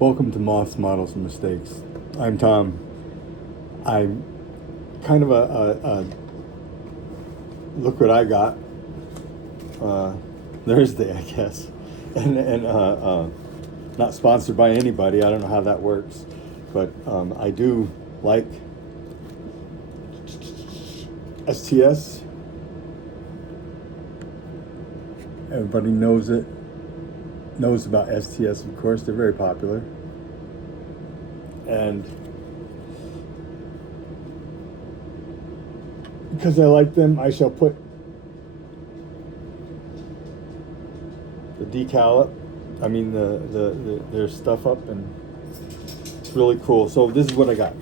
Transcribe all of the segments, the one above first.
Welcome to Moths, Models, and Mistakes. I'm Tom. I'm kind of a look what I got Thursday, I guess, and not sponsored by anybody. I don't know how that works, but I do like STS. Everybody knows it. Knows about STS, of course. They're very popular. And because I like them, I shall put the decal up. I mean their stuff up, and it's really cool. So this is what I got.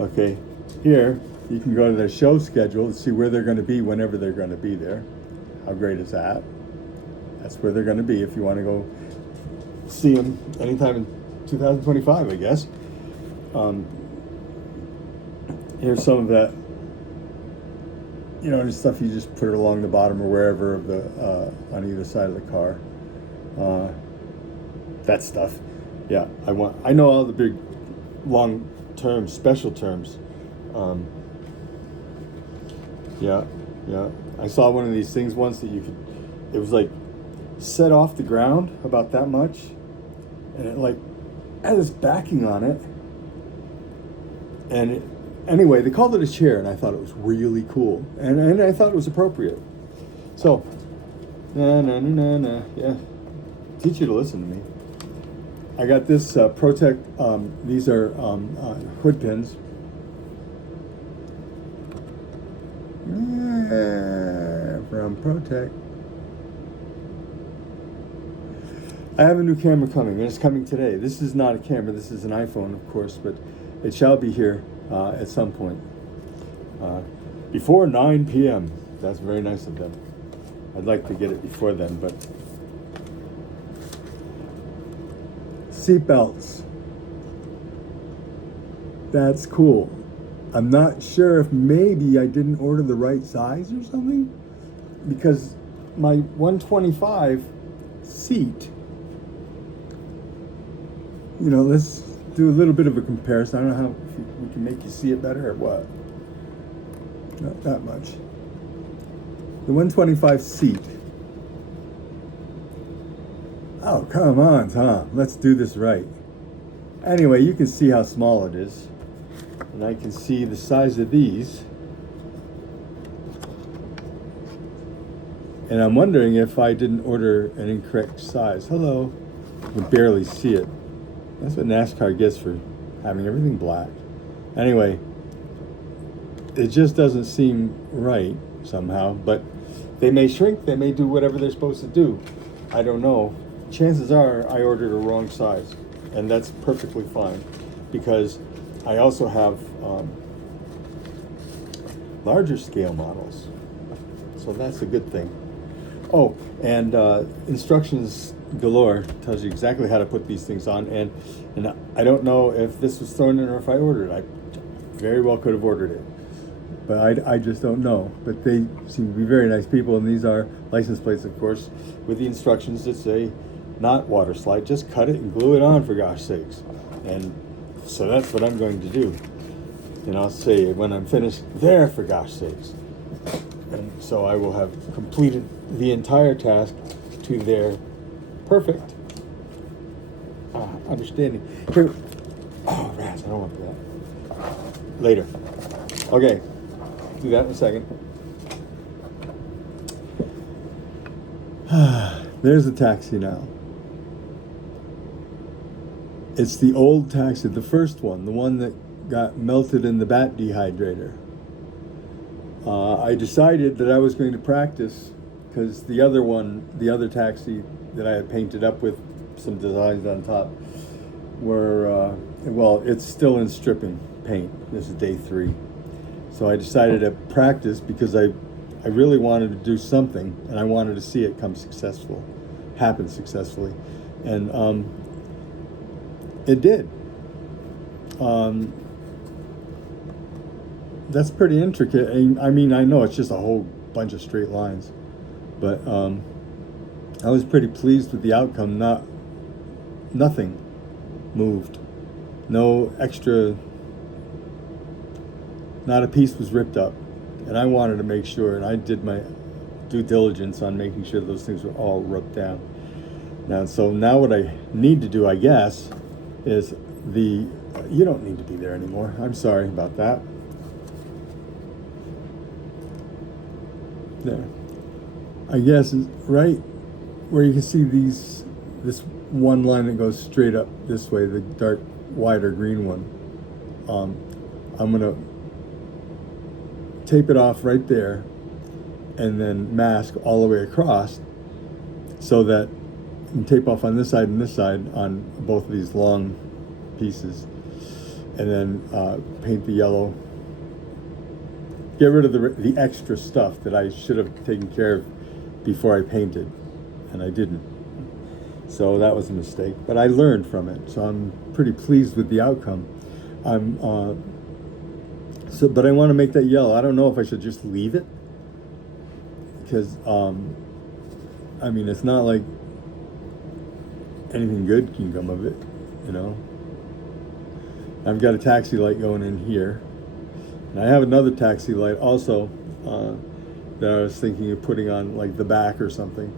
Okay, here you can go to their show schedule and see where they're going to be whenever they're going to be there. How great is that? That's where they're going to be if you want to go see them anytime in 2025, I guess. Here's some of that, the stuff you just put it along the bottom or wherever of the on either side of the car. That stuff. Yeah, I know all the big, long terms, special terms. Yeah. I saw one of these things once that it was like set off the ground about that much, and it like had this backing on it, and anyway, they called it a chair, and I thought it was really cool, and I thought it was appropriate. So yeah, teach you to listen to me. I got this Protect. These are hood pins. From Protect. I have a new camera coming, and it's coming today. This is not a camera, this is an iPhone, of course, but it shall be here at some point. Before 9 p.m. That's very nice of them. I'd like to get it before then, but... Seatbelts. That's cool. I'm not sure if maybe I didn't order the right size or something, because my 125 seat, let's do a little bit of a comparison. I don't know how if we can make you see it better or what. Not that much. The 125 seat. Oh, come on, Tom. Let's do this right. Anyway, you can see how small it is. And I can see the size of these. And I'm wondering if I didn't order an incorrect size. Hello. You can barely see it. That's what NASCAR gets for having everything black. Anyway, it just doesn't seem right somehow, but they may shrink, they may do whatever they're supposed to do. I don't know. Chances are I ordered a wrong size, and that's perfectly fine, because I also have larger scale models, so that's a good thing. Oh, and instructions galore tells you exactly how to put these things on, and I don't know if this was thrown in or if I ordered it. I very well could have ordered it, but I just don't know. But they seem to be very nice people, and these are license plates, of course, with the instructions that say not water slide, just cut it and glue it on, for gosh sakes. And so that's what I'm going to do. And I'll say when I'm finished, there, for gosh sakes. And so I will have completed the entire task to their perfect understanding. Here, oh, rats, I don't want that. Later. Okay, do that in a second. There's the taxi now. It's the old taxi, the first one, the one that got melted in the bat dehydrator. I decided that I was going to practice, because the other taxi that I had painted up with some designs on top were, it's still in stripping paint. This is day 3. So I decided to practice because I really wanted to do something, and I wanted to see it happen successfully. And it did. That's pretty intricate. I mean, I know it's just a whole bunch of straight lines, but I was pretty pleased with the outcome. Nothing moved. No extra, not a piece was ripped up. And I wanted to make sure, and I did my due diligence on making sure those things were all ripped down. Now what I need to do, I guess, is you don't need to be there anymore. I'm sorry about that. There. I guess right where you can see this one line that goes straight up this way, the dark, wider green one. I'm gonna tape it off right there and then mask all the way across so that you can tape off on this side and this side on both of these long pieces, and then paint the yellow. Get rid of the extra stuff that I should have taken care of before I painted, and I didn't. So that was a mistake, but I learned from it. So I'm pretty pleased with the outcome. But I want to make that yellow. I don't know if I should just leave it, because I mean, it's not like anything good can come of it, you know. I've got a taxi light going in here, and I have another taxi light also that I was thinking of putting on like the back or something.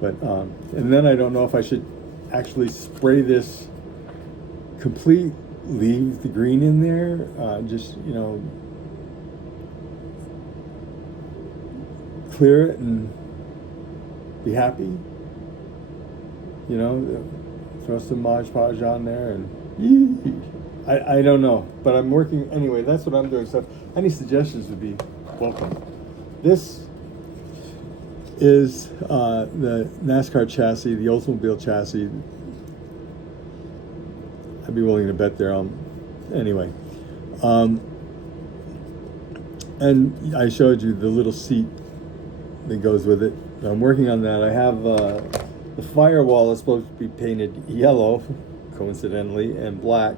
But and then I don't know if I should actually spray this complete, leave the green in there, just, you know, clear it and be happy, you know, throw some Mod Podge on there, and I don't know, but I'm working anyway. That's what I'm doing. So any suggestions would be welcome. This is the NASCAR chassis, the Oldsmobile chassis. I'd be willing to bet there. Anyway, and I showed you the little seat that goes with it. I'm working on that. I have the firewall is supposed to be painted yellow, coincidentally, and black,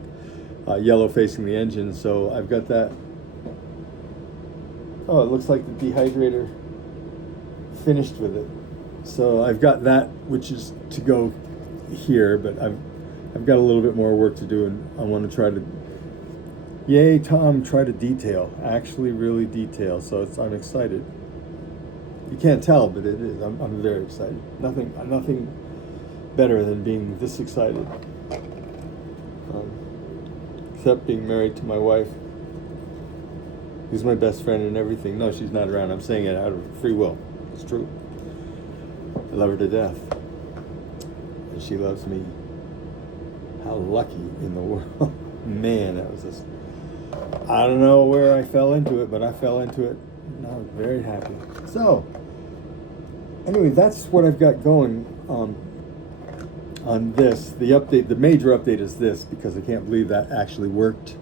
yellow facing the engine. So I've got that. Oh, it looks like the dehydrator finished with it. So I've got that, which is to go here, but I've got a little bit more work to do, and I want to try to, yay, Tom, try to detail, actually really detail. So I'm excited. You can't tell, but it is. I'm very excited. Nothing better than being this excited. Except being married to my wife, who's my best friend and everything. No, she's not around. I'm saying it out of free will. It's true. I love her to death. And she loves me. How lucky in the world. Man, that was just, I don't know where I fell into it, but I fell into it, and I was very happy. So, anyway, that's what I've got going on this. The update, the major update is this, because I can't believe that actually worked.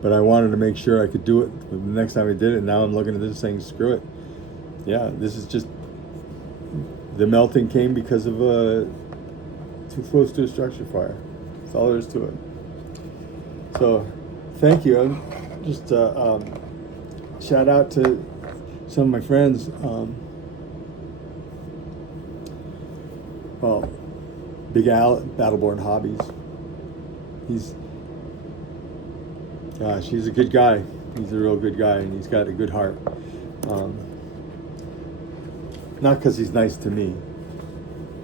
But I wanted to make sure I could do it the next time I did it. Now I'm looking at this saying, screw it. Yeah, this is just, the melting came because of too close to a structure fire. That's all there is to it. So, thank you. Just shout out to some of my friends. Well, Big Al at Battleborn Hobbies. He's a good guy. He's a real good guy, and he's got a good heart. Not because he's nice to me,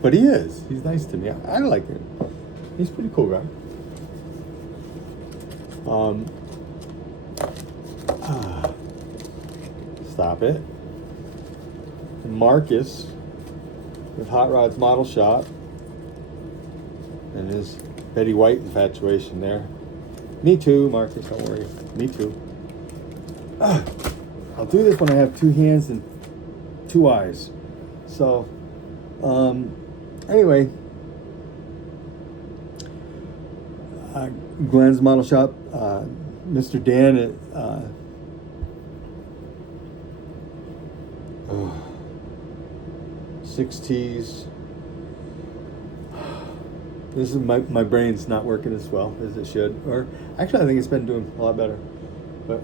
but he is. He's nice to me. I like him. He's a pretty cool guy. Stop it. Marcus with Hot Rod's Model Shop and his Betty White infatuation there. Me too, Marcus, don't worry. Me too. I'll do this when I have two hands and two eyes. So, anyway, Glenn's Model Shop, Mr. Dan at 6Ts. This is my brain's not working as well as it should. Or actually, I think it's been doing a lot better. But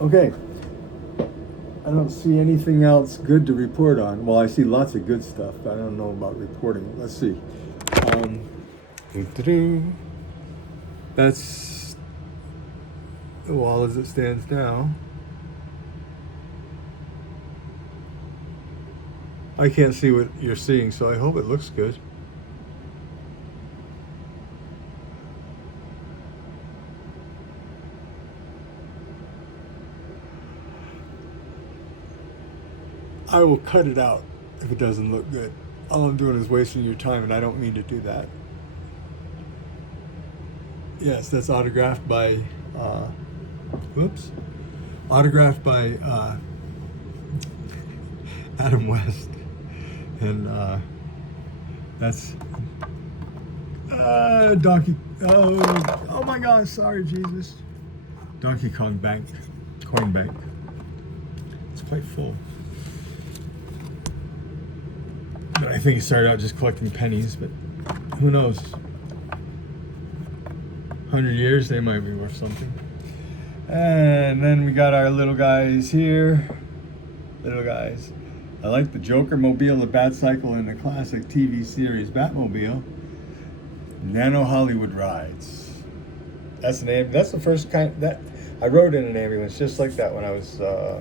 okay. I don't see anything else good to report on. Well, I see lots of good stuff, but I don't know about reporting. Let's see. Doo-doo-doo. That's the wall as it stands now. I can't see what you're seeing, so I hope it looks good. I will cut it out if it doesn't look good. All I'm doing is wasting your time, and I don't mean to do that. Yes, that's autographed by, whoops, autographed by Adam West, and that's Donkey. Oh my God! Sorry, Jesus. Donkey Kong Bank, Coin Bank. It's quite full. But I think he started out just collecting pennies, but who knows? 100 years, they might be worth something. And then we got our little guys here. Little guys. I like the Joker Mobile, the Bat Cycle, and the classic TV series Batmobile. Nano Hollywood Rides. That's the first kind that I rode in an ambulance just like that when I was I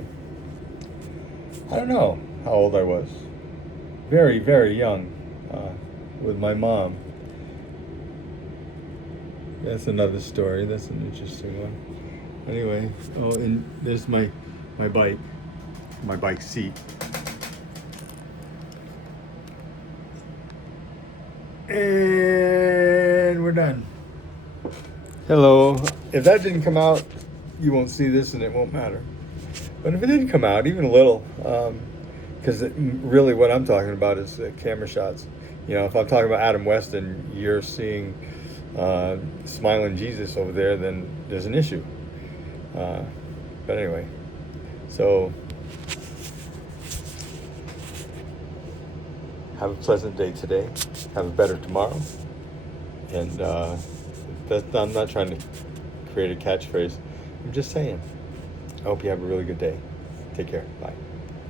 don't know how old I was. Very, very young, with my mom. That's another story. That's an interesting one. Anyway, oh, and there's my bike seat. And we're done. Hello. If that didn't come out, you won't see this and it won't matter. But if it did come out, even a little, because really what I'm talking about is camera shots. You know, if I'm talking about Adam West and you're seeing smiling Jesus over there, then there's an issue. But anyway, so have a pleasant day today. Have a better tomorrow. And I'm not trying to create a catchphrase. I'm just saying. I hope you have a really good day. Take care. Bye.